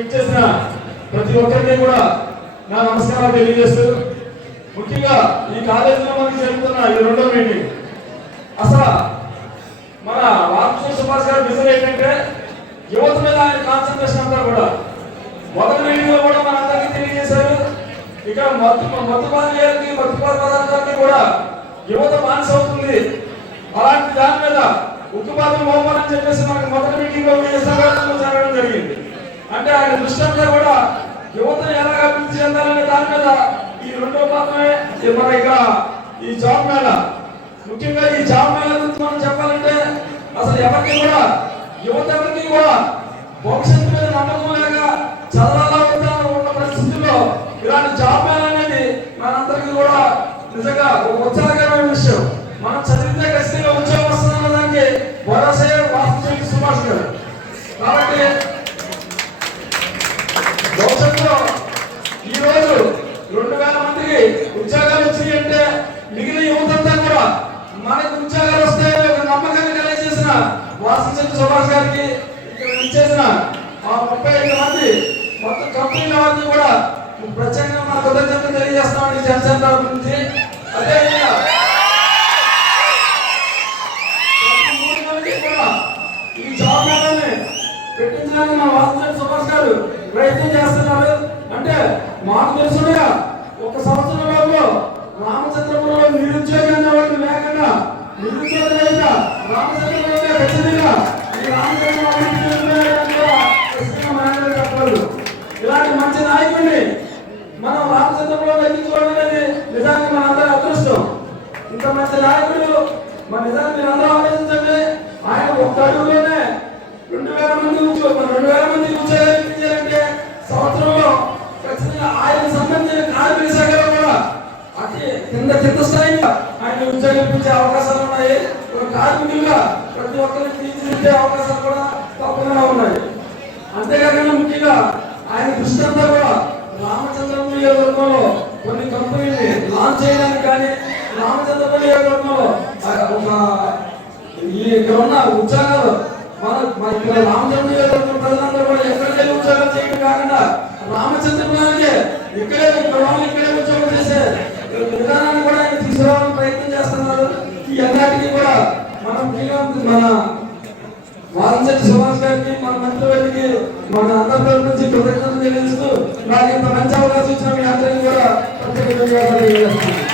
ఇచ్చేసిన ప్రతి ఒక్కరిని కూడా నా నమస్కారాలు తెలియజేస్తూ ముఖ్యంగా ఈ కాలేజీలో మనకి జరుగుతున్న ఈ రెండో మీటింగ్. అసలు మన వాసు సుభాష్ గారి విజన్ ఏంటంటే యువత మీద ఆయన కాన్సన్ట్రేషన్ అంతా కూడా. మొదటి మీటింగ్లో కూడా మన అందరికీ తెలియజేశారు. ఇక్కడ మత్తు మత్తు పానీయాలకి మత్తు పదార్థాలకి కూడా యువత బానిస అవుతుంది అలాంటి దాని మీద ఉక్కుపాతం మోపాలని చెప్పేసి మనకి మొదటి మీటింగ్లో విజయసాగరంలో అంటే ఆయన దృష్టంగా కూడా యువతను ఎలాగ అభివృద్ధి చెందాలనే దాని మీద ఈ రెండో పాత్రమే మన ఇక్కడ ఈ జాబ్ మేళ. ముఖ్యంగా ఈ జాబ్ మేళ గురించి మనం చెప్పాలంటే అసలు ఎవరికి కూడా యువత ఎవరికి కూడా భవిష్యత్తు మీద నమ్మకం లేక చదవాలా వద్దా ఉన్న పరిస్థితుల్లో ఇలాంటి జాబ్ మేళ అనేది మనందరికీ కూడా నిజంగా ఒక ఉత్సాహకరమైన విషయం. మనం చదివితే ఖచ్చితంగా ఉద్యోగం వస్తుందన్న దానికి భరోసా వాస్తు మనకు ఉద్యోగాలు వస్తాయని ఒక నమ్మకాన్ని కలిగజేసిన వాసించిన సుభాష్ గారికి ఇచ్చేసిన మా ముప్పై ఐదు మంది మొత్తం కంపెనీల వారికి కూడా ప్రత్యేకంగా మన కృతజ్ఞతలు తెలియజేస్తామని జనసేన తరపు నుంచి. అదేవిధంగా ఈ జాబ్ పెట్టించడానికి మా వాసంశెట్టి సుభాష్ గారు ప్రయత్నం చేస్తున్నారు. అంటే మాకు తెలుసుగా ఒక సంవత్సరంలో రామచంద్రపురంలో నిరుద్యోగి అన్న వాళ్ళు లేకుండా నిరుద్యోగ లేక రామచంద్రపురంలో ఖచ్చితంగా రామచంద్రపురం ఖచ్చితంగా ఇలాంటి మంచి నాయకుడిని మనం రామచంద్రపురంలో ఎక్కించుకోవడం అనేది నిజానికి మనందరి అదృష్టం. ఇంత మంచి నాయకుడు మన నిజాన్ని మీరు అందరూ ఆలోచించండి. ఆయన ఒక్క అడుగులోనే రెండు వేల మంది రెండు వేల మంది ఉద్యోగాలు ఇప్పించారంటే సంవత్సరంలో ఖచ్చితంగా ఆయన సంబంధించిన కార్మిక శాఖలో కూడా అతి కింద కింద స్థాయిగా ఆయన అవకాశాలు ఉన్నాయి. ఒక కార్మికులుగా ప్రతి ఒక్కరిని తీర్చిదిద్దే అవకాశాలు కూడా తప్పకుండా ఉన్నాయి. అంతేకాకుండా ముఖ్యంగా ఆయన దృష్టి అంతా కూడా రామచంద్రపురం నియోజకవర్గంలో కొన్ని కంపెనీని లాంచ్ చేయడానికి కానీ రామచంద్రపురం నియోజకవర్గంలో ఒక ఇక్కడ ఉన్న ఉద్యోగాలు మన ఇక్కడ రామచంద్ర నియోజకవర్గం ప్రజలందరూ కూడా ఎక్కడ వెళ్ళి ఉద్యోగాలు చేయడం కాకుండా రామచంద్రపురానికి ఇక్కడే ఇక్కడ వాళ్ళు ఉద్యోగం చేసే విధానాన్ని కూడా ఆయన తీసుకురావాలని ప్రయత్నం చేస్తున్నారు ఈ అన్నిటికీ కూడా మనం ముఖ్యంగా మన వారంశెట్టి సుభాష్ గారికి మన మంత్రివర్గకి మన అందరి తరపు నుంచి కృతజ్ఞతలు తెలియజేస్తూ నాకు ఇంత మంచి అవకాశం ఇచ్చిన మీ అందరికీ కూడా ప్రత్యేక ధన్యవాదాలు తెలియజేస్తున్నాను.